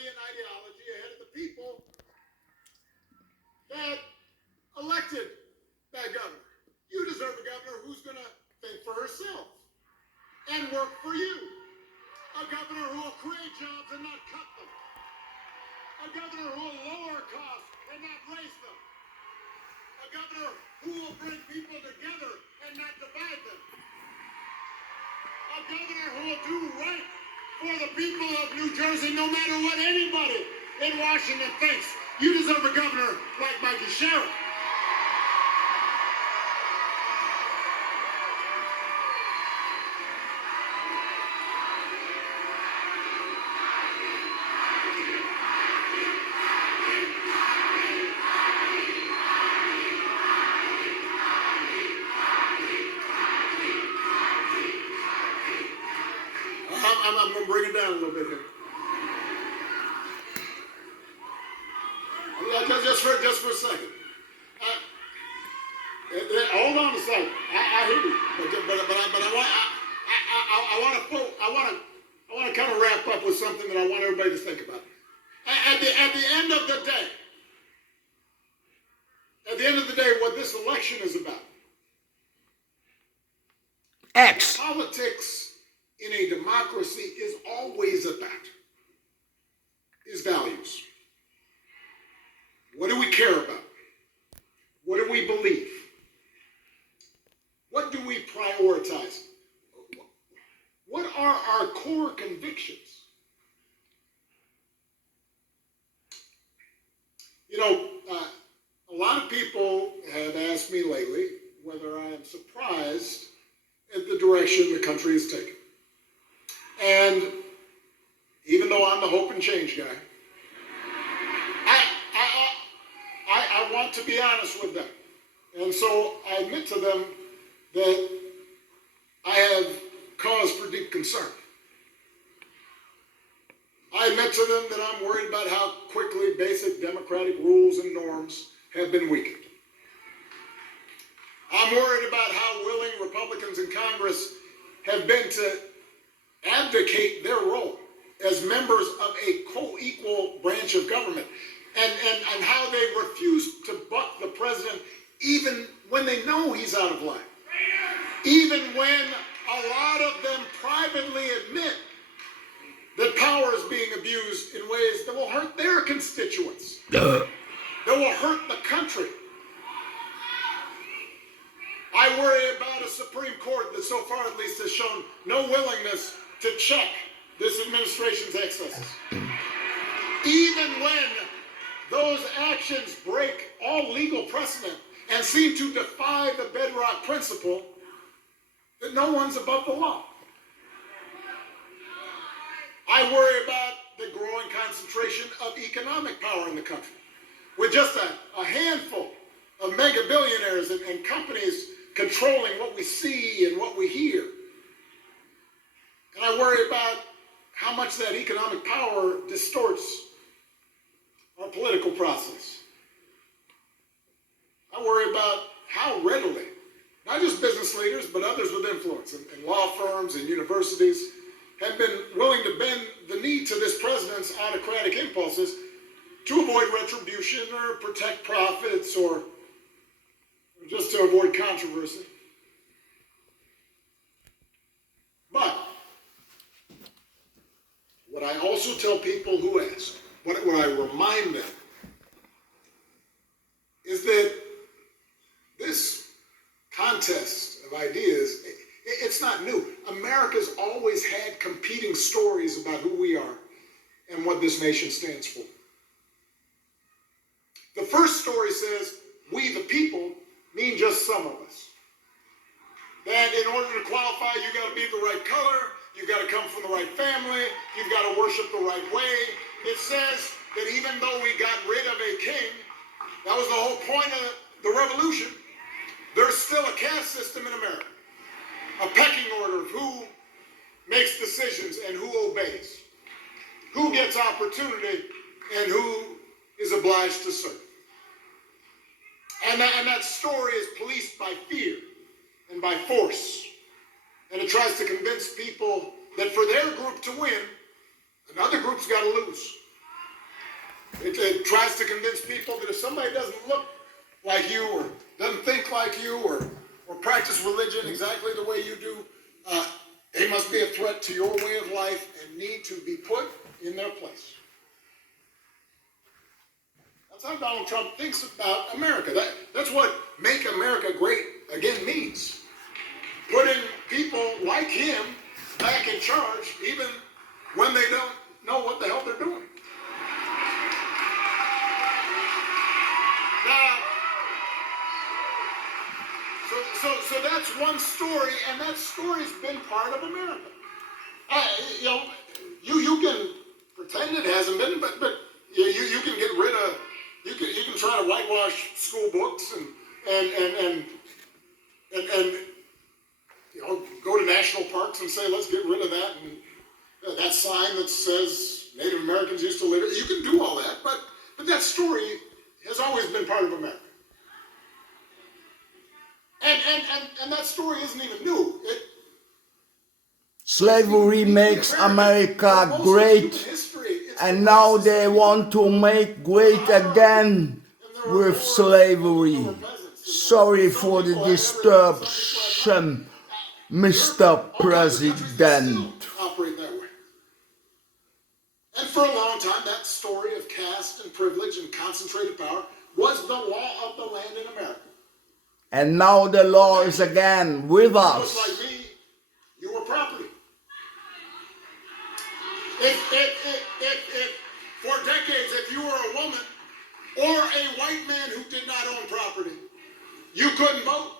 party and ideology ahead of the people that elected that governor. You deserve a governor who's going to think for herself and work for you. A governor who will create jobs and not cut them. A governor who will lower costs and not raise them. A governor who will bring people together and not divide them. A governor who will do right for the people of New Jersey, no matter what anybody in Washington thinks. You deserve a governor like Mikie Sherrill. I'm going to bring it down a little bit here. Just for a second. Hold on a second. I hear you, but I want to kind of wrap up with something that I want everybody to think about. At the end of the day, what this election is about. X. Politics in a democracy is always about is values. What do we care about? What do we believe? What do we prioritize? What are our core convictions? You know, a lot of people have asked me lately whether I am surprised at the direction the country is taking. And even though I'm the hope and change guy, I want to be honest with them. And so I admit to them that I have cause for deep concern. I admit to them that I'm worried about how quickly basic democratic rules and norms have been weakened. I'm worried about how willing Republicans in Congress have been to advocate their role as members of a co-equal branch of government and how they refuse to buck the president even when they know he's out of line. Even when a lot of them privately admit that power is being abused in ways that will hurt their constituents, that will hurt the country. I worry about a Supreme Court that so far at least has shown no willingness to check this administration's excesses. Even when those actions break all legal precedent and seem to defy the bedrock principle that no one's above the law. I worry about the growing concentration of economic power in the country, with just a handful of mega billionaires and companies controlling what we see and what we hear. And I worry about how much that economic power distorts our political process. I worry about how readily, not just business leaders, but others with influence and law firms and universities have been willing to bend the knee to this president's autocratic impulses to avoid retribution or protect profits or just to avoid controversy. But what I also tell people who ask, what I remind them, is that this contest of ideas, it's not new. America's always had competing stories about who we are and what this nation stands for. The first story says, we the people mean just some of us. That in order to qualify, you got to be the right color, you've got to come from the right family, you've got to worship the right way. It says that even though we got rid of a king, that was the whole point of the revolution, there's still a caste system in America. A pecking order of who makes decisions and who obeys. Who gets opportunity and who is obliged to serve. And that story is policed by fear and by force. And it tries to convince people that for their group to win, another group's got to lose. It tries to convince people that if somebody doesn't look like you or doesn't think like you or practice religion exactly the way you do, they must be a threat to your way of life and need to be put in their place. That's how Donald Trump thinks about America. That's what Make America Great Again means. Putting people like him back in charge, even when they don't know what the hell they're doing. Now, so that's one story, and that story's been part of America. You can pretend it hasn't been, but you can get rid of, you can try to whitewash school books and go to national parks and say, let's get rid of that, and that sign that says Native Americans used to live here. You can do all that, but that story has always been part of America. And that story isn't even new. Slavery makes America great, and now they want to make great again with slavery. Sorry for the disruption, Mr. President. Operate that way. And for a long time, that story of caste and privilege and concentrated power was the law of the land in America. And now the law is again with us. Just like me, you were property. If for decades, if you were a woman or a white man who did not own property, you couldn't vote.